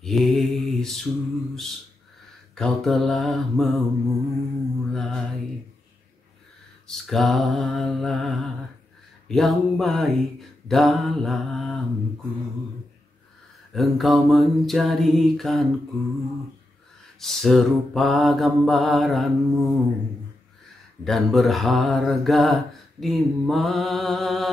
Yesus, Kau telah memulai segala yang baik dalamku. Engkau menjadikanku serupa gambaranmu dan berharga di matamu.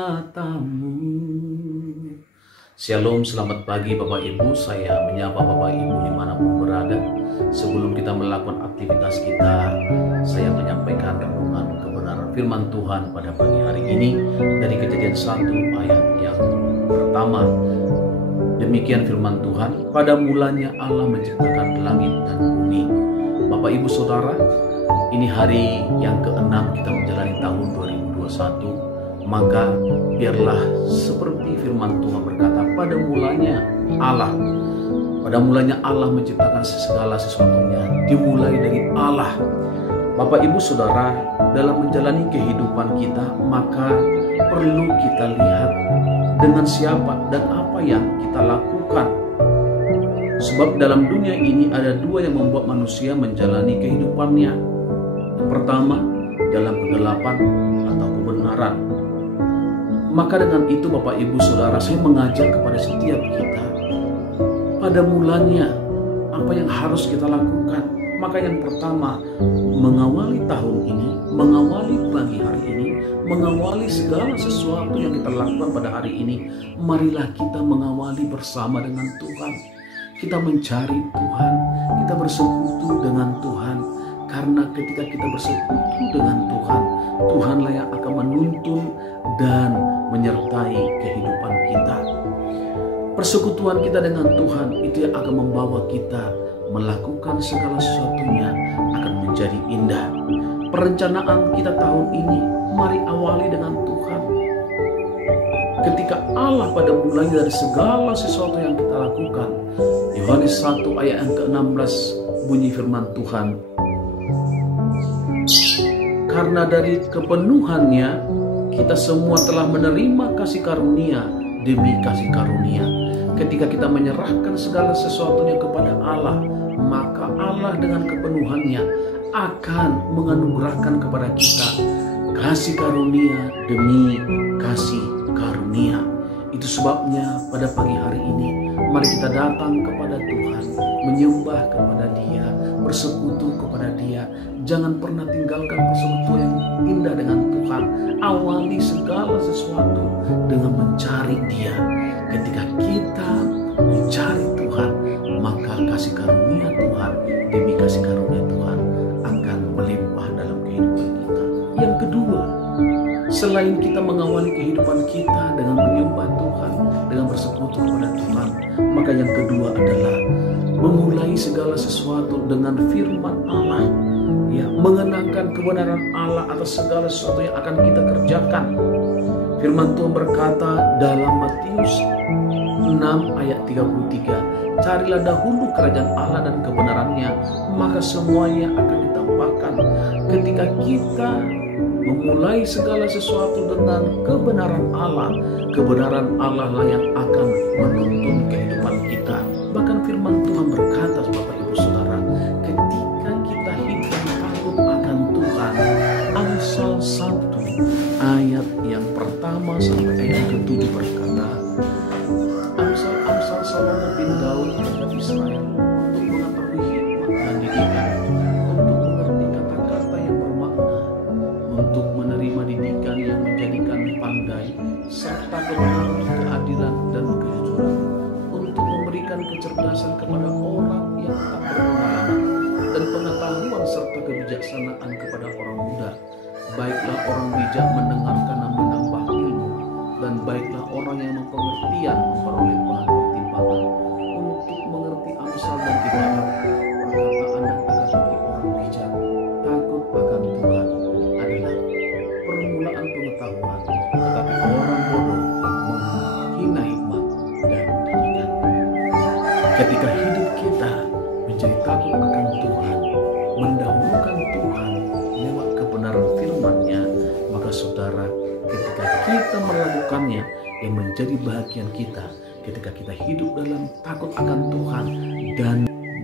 Shalom, selamat pagi Bapak Ibu. Saya menyapa Bapak Ibu dimanapun berada. Sebelum kita melakukan aktivitas kita, saya menyampaikan renungan kebenaran firman Tuhan pada pagi hari ini dari Kejadian 1 ayat yang pertama. Demikian firman Tuhan, pada mulanya Allah menciptakan langit dan bumi. Bapak Ibu Saudara, ini hari yang ke-6 kita menjalani tahun 2021. Maka biarlah seperti firman Tuhan berkata, pada mulanya Allah menciptakan segala sesuatunya, dimulai dari Allah. Bapak Ibu Saudara, dalam menjalani kehidupan kita, maka perlu kita lihat dengan siapa dan apa yang kita lakukan. Sebab dalam dunia ini ada dua yang membuat manusia menjalani kehidupannya. Yang pertama, dalam kegelapan atau kebenaran. Maka dengan itu Bapak Ibu Saudara, saya mengajak kepada setiap kita, pada mulanya apa yang harus kita lakukan. Maka yang pertama, mengawali tahun ini, mengawali pagi hari ini, mengawali segala sesuatu yang kita lakukan pada hari ini, marilah kita mengawali bersama dengan Tuhan. Kita mencari Tuhan, kita bersekutu dengan Tuhan. Karena ketika kita bersekutu dengan Tuhan, Tuhanlah yang akan menuntun dan menyertai kehidupan kita. Persekutuan kita dengan Tuhan itu yang akan membawa kita melakukan segala sesuatunya akan menjadi indah. Perencanaan kita tahun ini, mari awali dengan Tuhan. Ketika Allah pada mulanya dari segala sesuatu yang kita lakukan, Yohanes 1 ayat yang ke-16 bunyi firman Tuhan, karena dari kepenuhannya kita semua telah menerima kasih karunia demi kasih karunia. Ketika kita menyerahkan segala sesuatunya kepada Allah, maka Allah dengan kepenuhannya akan menganugerahkan kepada kita kasih karunia demi kasih karunia. Itu sebabnya pada pagi hari ini, mari kita datang kepada Tuhan, menyembah kepada Dia, bersekutu kepada Dia. Jangan pernah tinggalkan persekutuan yang indah dengan Tuhan. Awali segala sesuatu dengan mencari Dia. Ketika kita mencari Tuhan, maka kasih karunia Tuhan demi kasih karunia Tuhan akan melimpah dalam kehidupan kita. Yang kedua, selain kita mengawali kehidupan kita dengan menyembah Tuhan, dengan bersekutu kepada Tuhan, maka yang kedua adalah memulai segala sesuatu dengan firman Allah, ya, mengenakan kebenaran Allah atas segala sesuatu yang akan kita kerjakan. Firman Tuhan berkata dalam Matius 6 ayat 33, carilah dahulu kerajaan Allah dan kebenarannya, maka semuanya akan ditambahkan. Ketika kita memulai segala sesuatu dengan kebenaran Allah lah yang akan menuntun kehidupan kita. Bahkan firman Tuhan berkata, Bapak Ibu Saudara, ketika kita hidup takut akan Tuhan, Amsal 1 ayat yang pertama sampai ayat yang ke-7 berkata, Amsal Salomo bin Daud raja Israel untuk mengetahui hikmat dan didikan, untuk mengerti kata-kata yang bermakna, untuk menerima didikan yang menjadikan pandai, serta kebenaran, keadilan, dan kejujuran, untuk memberikan kecerdasan kepada orang yang tak berpengalaman, dan pengetahuan serta kebijaksanaan kepada orang muda. Baiklah orang bijak mendengar karena menambah ilmu, dan baiklah orang yang mempengertian memperoleh bahan pertimbangan. Untuk mengerti amsal dan kibaran, perkataan dan teka-teki orang bijak, takut akan Tuhan adalah permulaan pengetahuan, tetapi orang bodoh menghina hikmat dan didikan. Ketika hidup kita menjadi takut akan Tuhan, mendahulukan Tuhan lewat kebenaran firman-Nya, maka saudara, ketika kita melakukannya, yang menjadi bahagian kita, ketika kita hidup dalam takut akan Tuhan dan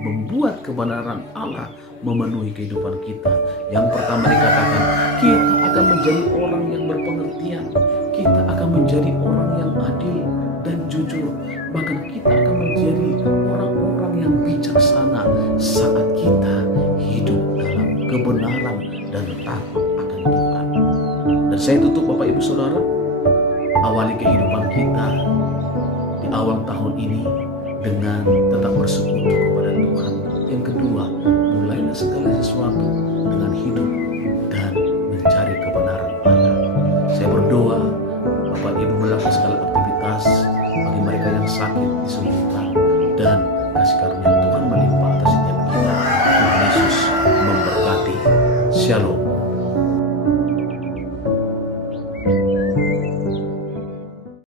membuat kebenaran Allah memenuhi kehidupan kita. Yang pertama dikatakan, kita akan menjadi orang yang berpengertian, kita akan menjadi orang yang adil dan jujur, bahkan kita akan menjadi orang-orang yang bijaksana saat kita hidup dalam kebenaran dan takut akan Tuhan. Dan saya tutup Bapak Ibu Saudara, awali kehidupan kita di awal tahun ini dengan tetap bersekutu kepada Tuhan. Yang kedua, mulailah segala sesuatu dengan hidup dan mencari kebenaran Allah. Saya berdoa Bapak Ibu melakukan segala aktivitas, bagi mereka yang sakit disembuhkan, dan kasih karunia Tuhan melimpah atas setiap kita. Tuhan Yesus memberkati. Shalom.